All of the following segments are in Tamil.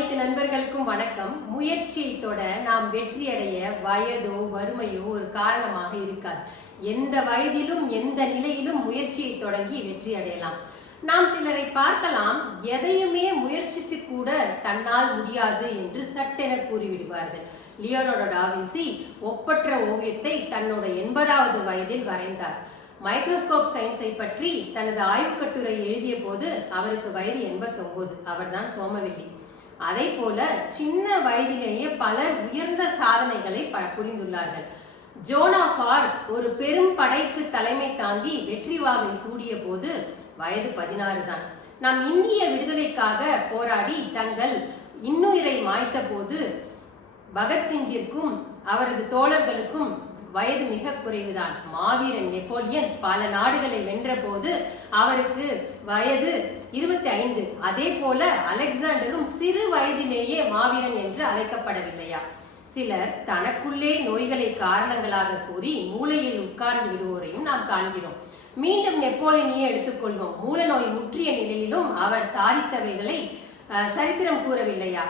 அனைத்து நண்பர்களுக்கும் வணக்கம். முயற்சியை தொட நாம் வெற்றி அடைய வயதோ வறுமையோ ஒரு காரணமாக இருக்காது. எந்த வயதிலும் எந்த நிலையிலும் முயற்சியை தொடங்கி வெற்றி அடையலாம். நாம் சிலரை பார்க்கலாம். எதையுமே முயற்சித்து கூட தன்னால் முடியாது என்று சட்டென கூறிவிடுவார்கள். லியோனோட டாவின்சி ஒப்பற்ற ஓவியத்தை தன்னோட எண்பதாவது வயதில் வரைந்தார். மைக்ரோஸ்கோப் சயின்ஸை பற்றி தனது ஆய்வுக் கட்டுரை எழுதிய போது அவருக்கு வயது எண்பத்தொன்பது அவர்தான் சோமவெள்ளி. அதே போல சின்ன வயதிலேயே பலர் உயர்ந்த சாதனைகளை புரிந்துள்ளார்கள். ஜோனாஃபார் ஒரு பெரும் படைக்கு தலைமை தாங்கி வெற்றி வாகை சூடிய போது வயது பதினாறு தான். நம் இந்திய விடுதலைக்காக போராடி தங்கள் இன்னுயிரை மாய்த்த போது பகத்சிங்கிற்கும் அவரது தோழர்களுக்கும் வயது மிக குறைவுதான். மாவீரன் நெப்போலியன் பல நாடுகளை வென்ற போது அவருக்கு வயது இருபத்தி ஐந்து அதே போல அலெக்சாண்டரும் சிறு வயதிலேயே மாவீரன் என்று அழைக்கப்படவில்லையா? சிலர் தனக்குள்ளே நோய்களை காரணங்களாக கூறி மூளையில் உட்கார்ந்து விடுவோரையும் நாம் காண்கிறோம். மீண்டும் நெப்போலியனையே எடுத்துக்கொள்வோம். மூல நோய் முற்றிய நிலையிலும் அவர் சாதித்தவைகளை சரித்திரம் கூறவில்லையா?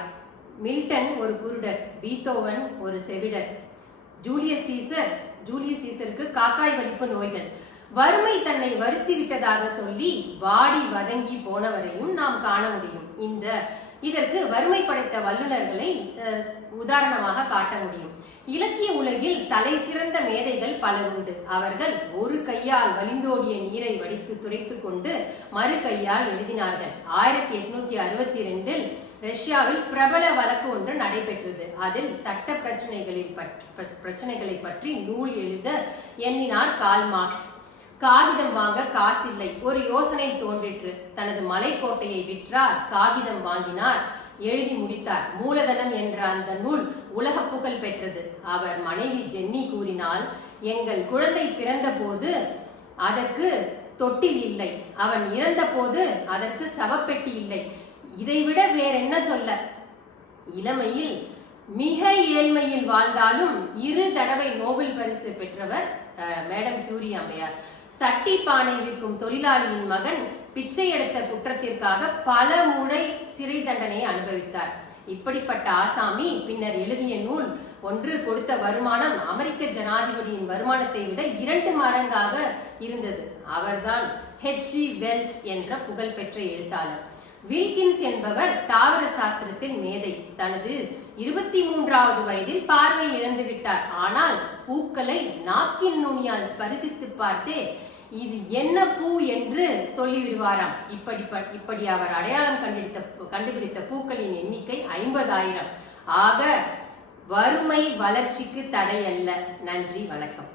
மில்டன் ஒரு குருடர் பீத்தோவன் ஒரு செவிடர். ஜூலியஸ் சீசர் ஜூலியஸ் சீசருக்கு காக்காய் வலிப்பு நோய்கள். வறுமை தன்னை வருத்தி விட்டதாக சொல்லி வாடி வதங்கி போனவரையும் நாம் காண முடியும். இந்த இதற்கு வறுமை படைத்த வல்லுநர்களை உதாரணமாக காட்ட முடியும். இலக்கிய உலகில் தலை சிறந்த மேதைகள் பலர் உண்டு. அவர்கள் ஒரு கையால் வலிந்தோடிய நீரை வடித்து துடைத்து கொண்டு மறு கையால் எழுதினார்கள். ஆயிரத்தி எட்நூத்தி அறுபத்தி ரெண்டில் ரஷ்யாவில் பிரபல வழக்கு ஒன்று நடைபெற்றது. அதில் சட்ட பிரச்சனைகளில் பிரச்சனைகளை பற்றி நூல் எழுத எண்ணினார் கால் மார்க்ஸ். காகிதம் வாங்க காசில்லை ஒரு யோசனை தோன்றிற்று. தனது மலைக்கோட்டையை விற்றார். காகிதம் வாங்கினார். எழுதி முடித்தார். மூலதனம் என்ற அந்த நூல் உலக புகழ் பெற்றது. அவர் மனைவி ஜென்னி கூறினால் எங்கள் குழந்தை பிறந்தபோது அதற்கு தொட்டில் இல்லை. அவன் இறந்தபோது அதற்கு சவப்பெட்டி இல்லை. இதைவிட வேற என்ன சொல்ல? இளமையில் மிக ஏழ்மையில் வாழ்ந்தாலும் இரு தடவை நோபல் பரிசு பெற்றவர் மேடம் கியூரி அம்மையார். சட்டி பானை விற்கும் தொழிலாளியின் மகன் பிச்சை எடுத்த குற்றத்திற்காக பல முறை சிறை தண்டனையை அனுபவித்தார். இப்படிப்பட்ட ஆசாமி பின்னர் எழுதிய நூல் ஒன்று கொடுத்த வருமானம் அமெரிக்க ஜனாதிபதியின் வருமானத்தை விட இரண்டு மடங்காக இருந்தது. அவர்தான் ஹெச் ஜி வெல்ஸ் என்ற புகழ்பெற்ற எழுத்தாளர். வில்கின்ஸ் என்பவர் தாவர சாஸ்திரத்தின் மேதை. தனது இருபத்தி மூன்றாவது வயதில் பார்வை இழந்துவிட்டார் ஆனால் பூக்களை நாக்கின் நுனியால் ஸ்பரிசித்து பார்த்தே இது என்ன பூ என்று சொல்லிவிடுவாராம். இப்படி இப்படி அவர் அடையாளம் கண்டுபிடித்த கண்டுபிடித்த பூக்களின் எண்ணிக்கை ஐம்பதாயிரம். ஆக வறுமை வளர்ச்சிக்கு தடையல்ல. நன்றி வணக்கம்.